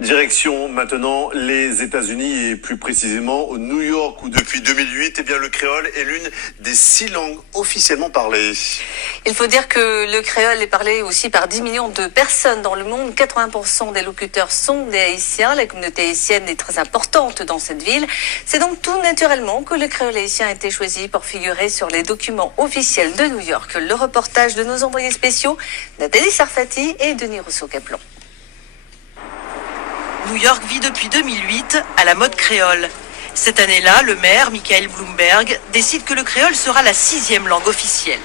Direction maintenant les États-Unis et plus précisément New York où depuis 2008, le créole est l'une des 6 langues officiellement parlées. Il faut dire que le créole est parlé aussi par 10 millions de personnes dans le monde. 80% des locuteurs sont des Haïtiens. La communauté haïtienne est très importante dans cette ville. C'est donc tout naturellement que le créole haïtien a été choisi pour figurer sur les documents officiels de New York. Le reportage de nos envoyés spéciaux, Nathalie Sarfati et Denis Rousseau-Caplan. New York vit depuis 2008 à la mode créole. Cette année-là, le maire, Michael Bloomberg, décide que le créole sera la 6e langue officielle.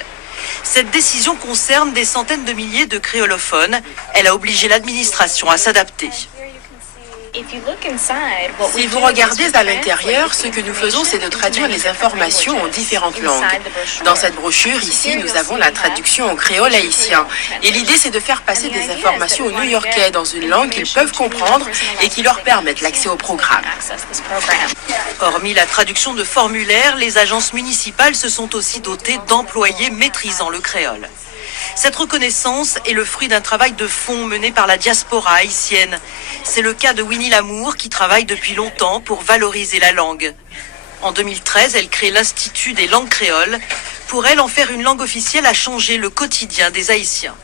Cette décision concerne des centaines de milliers de créolophones. Elle a obligé l'administration à s'adapter. Si vous regardez à l'intérieur, ce que nous faisons, c'est de traduire les informations en différentes langues. Dans cette brochure, ici, nous avons la traduction en créole haïtien. Et l'idée, c'est de faire passer des informations aux New-Yorkais dans une langue qu'ils peuvent comprendre et qui leur permettent l'accès au programme. Hormis la traduction de formulaires, les agences municipales se sont aussi dotées d'employés maîtrisant le créole. Cette reconnaissance est le fruit d'un travail de fond mené par la diaspora haïtienne. C'est le cas de Winnie Lamour qui travaille depuis longtemps pour valoriser la langue. En 2013, elle crée l'Institut des langues créoles. Pour elle, en faire une langue officielle a changé le quotidien des Haïtiens.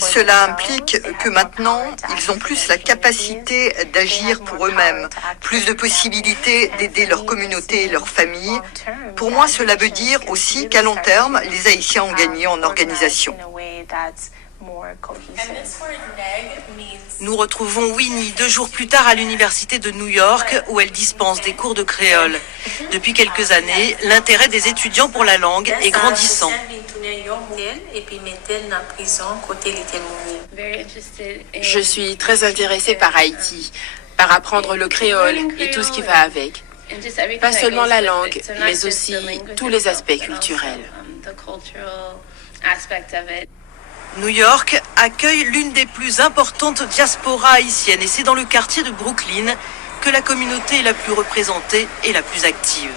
Cela implique que maintenant, ils ont plus la capacité d'agir pour eux-mêmes, plus de possibilités d'aider leur communauté et leur famille. Pour moi, cela veut dire aussi qu'à long terme, les Haïtiens ont gagné en organisation. Nous retrouvons Winnie 2 jours plus tard à l'université de New York où elle dispense des cours de créole. Depuis quelques années, l'intérêt des étudiants pour la langue est grandissant. Je suis très intéressée par Haïti, par apprendre le créole et tout ce qui va avec. Pas seulement la langue, mais aussi tous les aspects culturels. New York accueille l'une des plus importantes diasporas haïtiennes et c'est dans le quartier de Brooklyn que la communauté est la plus représentée et la plus active.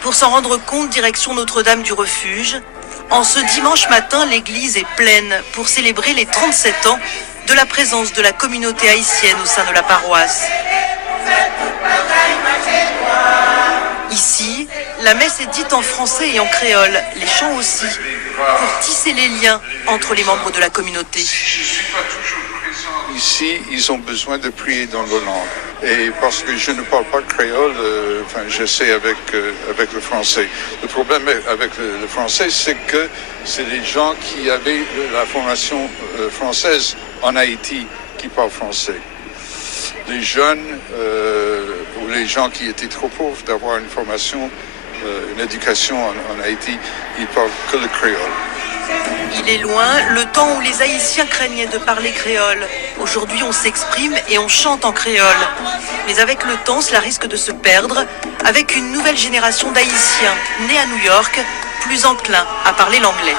Pour s'en rendre compte, direction Notre-Dame du Refuge. En ce dimanche matin, l'église est pleine pour célébrer les 37 ans de la présence de la communauté haïtienne au sein de la paroisse. Ici, la messe est dite en français et en créole, les chants aussi, pour tisser les liens entre les membres de la communauté. Ici, ils ont besoin de prier dans leur langue. Et parce que je ne parle pas créole, j'essaie avec le français. Le problème avec le français, c'est que c'est les gens qui avaient la formation française en Haïti qui parlent français. Les jeunes ou les gens qui étaient trop pauvres d'avoir une formation, une éducation en Haïti, ils parlent que le créole. Il est loin le temps où les Haïtiens craignaient de parler créole. Aujourd'hui, on s'exprime et on chante en créole. Mais avec le temps, cela risque de se perdre avec une nouvelle génération d'Haïtiens nés à New York, plus enclins à parler l'anglais.